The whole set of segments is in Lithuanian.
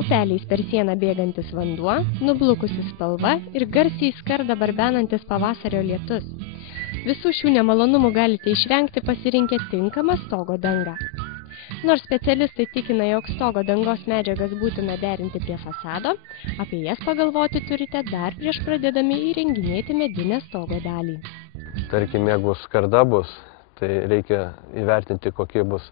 Upeliais per sieną bėgantis vanduo, nublukusi spalva ir garsiai skardą barbenantis pavasario lietus. Visų šių nemalonumų galite išvengti pasirinkę tinkamą stogo dangą. Nors specialistai tikina, jog stogo dangos medžiagas būtina derinti prie fasado, apie jas pagalvoti turite dar prieš pradėdami įrenginėti medinę stogo dalį. Tarkim, jeigu skarda bus, tai reikia įvertinti, kokie bus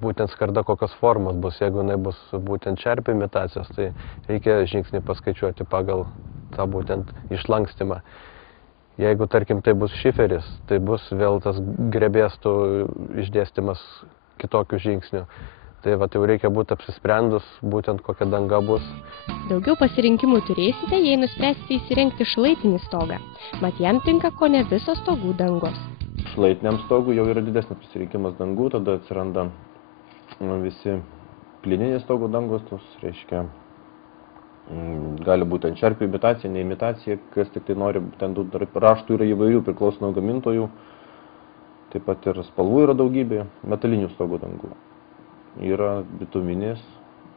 būtent skarda, kokios formos bus. Jeigu jinai bus būtent čerpių imitacijos, tai reikia žingsnį paskaičiuoti pagal tą būtent išlankstimą. Jeigu, tarkim, tai bus šiferis, tai bus vėl tas grebėstų išdėstymas kitokių žingsnių. Tai va, jau reikia būti apsisprendus, būtent kokia danga bus. Daugiau pasirinkimų turėsite, jei nuspręsite įsirengti šlaitinį stogą, mat jam tinka kone visos stogų dangos. Šlaitiniam stogui jau yra didesnis pasirinkimas dangų, tada atsiranda visi plininiai stogų dangos, tos reiškia, gali būti ant čerpių imitacija, ne imitacija, kas tik tai nori, ten raštų yra įvairių, priklauso nuo gamintojų, taip pat ir spalvų yra daugybė, metalinių stogų dangų. Yra bituminės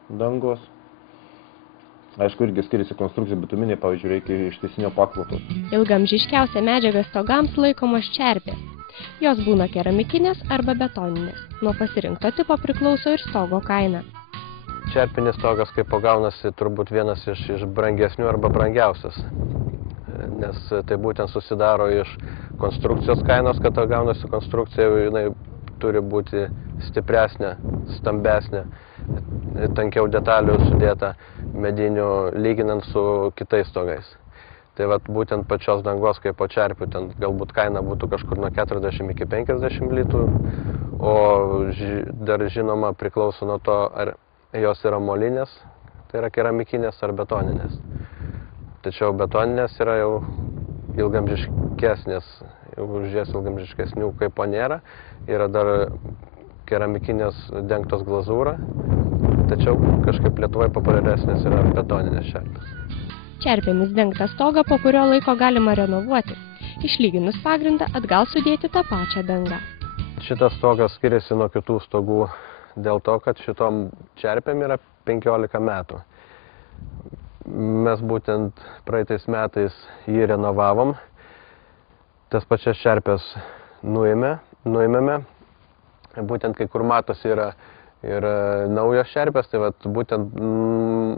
dangos, aišku, irgi skiriasi konstrukcija, bituminiai, pavyzdžiui, reikia ištisinio pakloto. Ilgamžiškiausia medžiaga stogams laikomos čerpės. Jos būna keramikinės arba betoninės. Nuo pasirinkto tipo priklauso ir stogo kaina. Čerpinis stogas, kaip gaunasi, turbūt vienas iš brangesnių arba brangiausias, nes tai būtent susidaro iš konstrukcijos kainos, kad gaunasi konstrukcija, jinai turi būti stipresnė, stambesnė, tankiau detalių sudėta medinių, lyginant su kitais stogais. Tai vat būtent pačios dangos kaip po čerpių, ten galbūt kaina būtų kažkur nuo 40 iki 50 litrų, o dar žinoma priklauso nuo to, ar jos yra molinės, tai yra keramikinės ar betoninės. Tačiau betoninės yra jau ilgamžiškesnės, už jas ilgamžiškesnių kaip nėra. Yra dar keramikinės dengtos glazūra, tačiau kažkaip Lietuvoje populiaresnės yra betoninės čerpės. Čerpėmis dengtą stogą po kurio laiko galima renovuoti. Išlyginus pagrindą atgal sudėti tą pačią dangą. Šitas stogas skiriasi nuo kitų stogų dėl to, kad šitom čerpėm yra 15 metų. Mes būtent praeitais metais jį renovavom. Tas pačias čerpės nuėmėme. Būtent kai kur matosi yra naujos čerpės, tai vat, būtent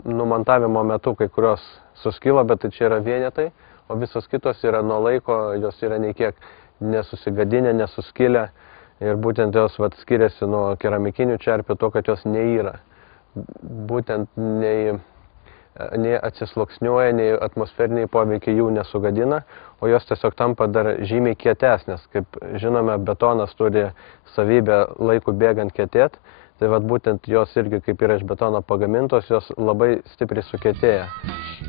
numontavimo metu kai kurios suskilo, bet tai čia yra vienetai, o visos kitos yra nuo laiko, jos yra nei kiek nesusigadinę, nesuskilę. Ir būtent jos skiriasi nuo keramikinių čerpių to, kad jos neyra. Būtent nei atsisluoksniuoja, nei atmosferiniai poveikiai jų nesugadina, o jos tiesiog tampa dar žymiai kietesnės. Kaip žinome, betonas turi savybę laikų bėgant kietėti, tai būtent jos irgi kaip yra iš betono pagamintos, jos labai stipriai sukietėja.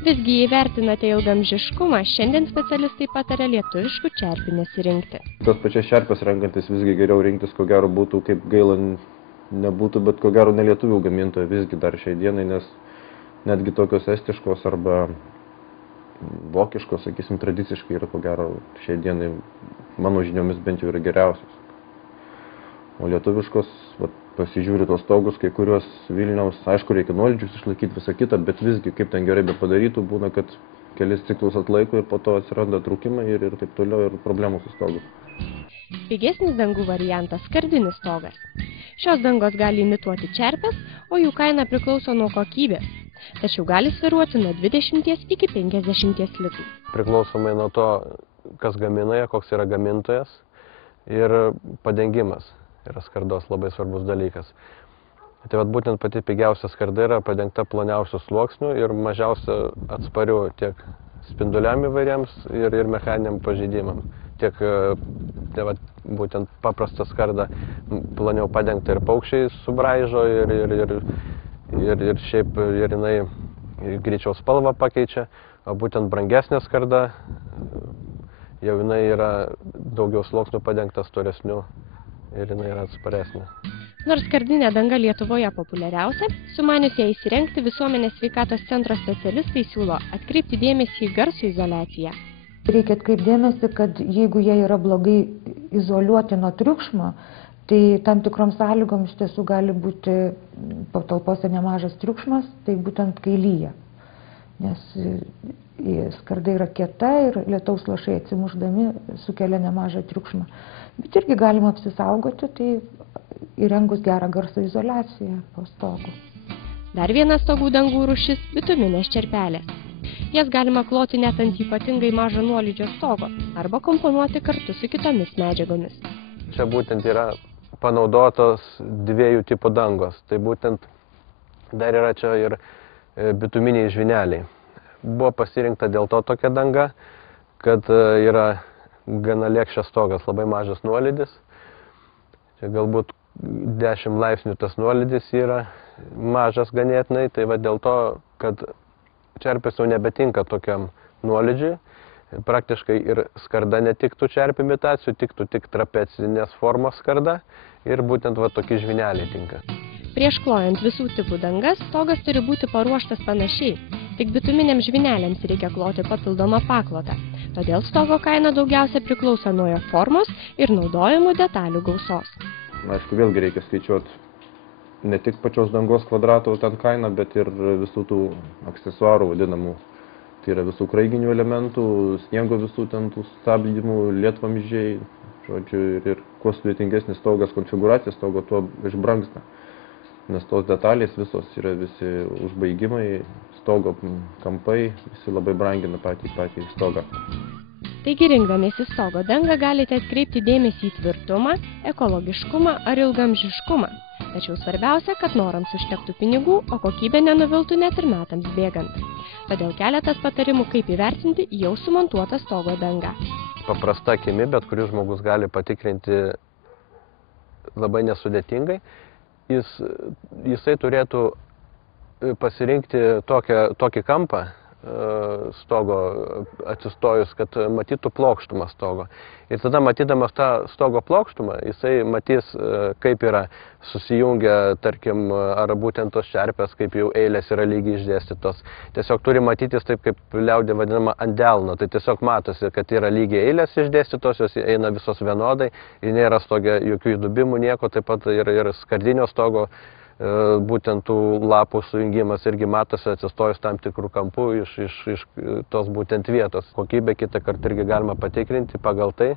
Visgi įvertinate ilgamžiškumą, šiandien specialistai pataria lietuviškų čerpių nesirinkti. Tos pačias čerpės renkantis visgi geriau rinktis, ko gero būtų, kaip gaila nebūtų, bet ko gero ne lietuvių gamintojų visgi dar šiai dienai, nes netgi tokios estiškos arba vokiškos, sakysim, tradiciškai yra ko gero šiai dienai, mano žiniomis bent jau yra geriausios. O lietuviškos, pasižiūri tos stogus, kai kuriuos Vilniaus, aišku, reikia nuolydžius išlaikyti visą kitą, bet visgi, kaip ten gerai be padarytų, būna, kad kelis ciklus atlaiko ir po to atsiranda trūkimai ir taip toliau ir problemų su stogu. Pigesnis dangų variantas – skardinis stogas. Šios dangos gali imituoti čerpes, o jų kaina priklauso nuo kokybės, tačiau gali svyruoti nuo 20 iki 50 litrų. Priklausomai nuo to, kas gamina, koks yra gamintojas ir padengimas. Yra skardos labai svarbus dalykas. Tai būtent pati pigiausia skarda yra padengta ploniausių sluoksnių ir mažiausia atsparių tiek spinduliam įvairiems ir mechaniniam pažeidimam. Tiek būtent paprasta skarda ploniau padengta ir paukščiai subraižo ir šiaip ir jinai greičiau spalvą pakeičia, o būtent brangesnė skarda jau jinai yra daugiau sluoksnių padengta storesnių. Ir jinai yra atsparesnė. Nors skardinė danga Lietuvoje populiariausia, sumanius ją įsirengti Visuomenės sveikatos centro specialistai siūlo atkreipti dėmesį į garsų izoliaciją. Reikia atkreipti dėmesį, kad jeigu jie yra blogai izoliuoti nuo triukšmo, tai tam tikrom sąlygom iš tiesų gali būti patalpose nemažas triukšmas, tai būtent kai lyja. Nes skarda yra kieta ir lietaus lašai atsimušdami sukelia nemažą triukšmą. Bet irgi galima apsisaugoti, tai įrengus gerą garso izoliaciją po stogu. Dar viena stogų dangų rūšis – bituminės čerpelės. Jas galima kloti net ant ypatingai mažo nuolydžio stogo arba komponuoti kartu su kitomis medžiagomis. Čia būtent yra panaudotos dviejų tipų dangos. Tai būtent dar yra čia ir bituminiai žvyneliai. Buvo pasirinkta dėl to tokia danga, kad yra gana lėkščias stogas, labai mažas nuolydis. Čia galbūt 10 laipsnių tas nuolydis yra mažas ganėtinai, tai va dėl to, kad čerpės jau nebetinka tokiam nuolydžiui. Praktiškai ir skarda netiktų čerpių imitacijų, tiktų tik trapecinės formos skarda ir būtent va tokie žvyneliai tinka. Prieš klojant visų tipų dangas, stogas turi būti paruoštas panašiai, tik bituminiams žvyneliams reikia kloti papildomą paklotą. Todėl stogo kaina daugiausia priklauso nuo jo formos ir naudojamų detalių gausos. Aišku, vėlgi reikia skaičiuoti ne tik pačios dangos kvadrato ten kainą, bet ir visų tų aksesuarų vadinamų. Tai yra visų kraiginių elementų, sniego visų ten tų stabdymų, lietvamzdžiai, žodžiu, ir kuo sudėtingesnis stogas konfigūracija stogo, tuo išbrangsta. Nes tos detalės visos yra visi užbaigimai, stogo kampai, visi labai brangina patį stogą. Taigi rinkdamiesi stogo dangą galite atkreipti dėmesį į tvirtumą, ekologiškumą ar ilgaamžiškumą. Tačiau svarbiausia, kad norams užtektų pinigų, o kokybė nenuviltų net ir metams bėgant. Todėl keletas patarimų, kaip įvertinti jau sumontuotą stogo dangą. Paprasta akimi, bet kuris žmogus gali patikrinti labai nesudėtingai. Jisai turėtų pasirinkti tokį kampą stogo atsistojus, kad matytų plokštumą stogo. Ir tada matydamas tą stogo plokštumą, jisai matys, kaip yra susijungę, tarkim, ar būtent tos čerpės, kaip jau eilės yra lygiai išdėstytos. Tiesiog turi matytis taip, kaip liaudė vadinama ant delno. Tai tiesiog matosi, kad yra lygiai eilės išdėstytos, jos eina visos vienodai, ir nėra stoge jokių įdubimų, nieko, taip pat ir skardinio stogo būtent tų lapų sujungimas irgi matosi atsistojus tam tikrų kampų iš tos būtent vietos. Kokybę kitą kartą irgi galima patikrinti pagal tai,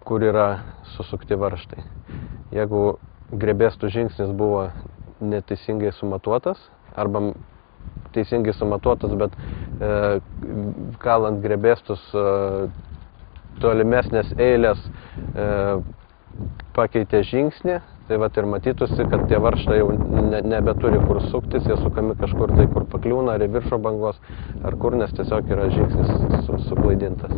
kur yra susukti varžtai. Jeigu grebėstų žingsnis buvo neteisingai sumatuotas, arba teisingai sumatuotas, bet kalant grebėstus tolimesnės eilės pakeitė žingsnį, tai vat ir matytųsi, kad tie varžtai jau nebeturi kur suktis, jie sukami kažkur tai, kur pakliūna, ar į viršų bangos, ar kur, nes tiesiog yra žingsnis suklaidintas.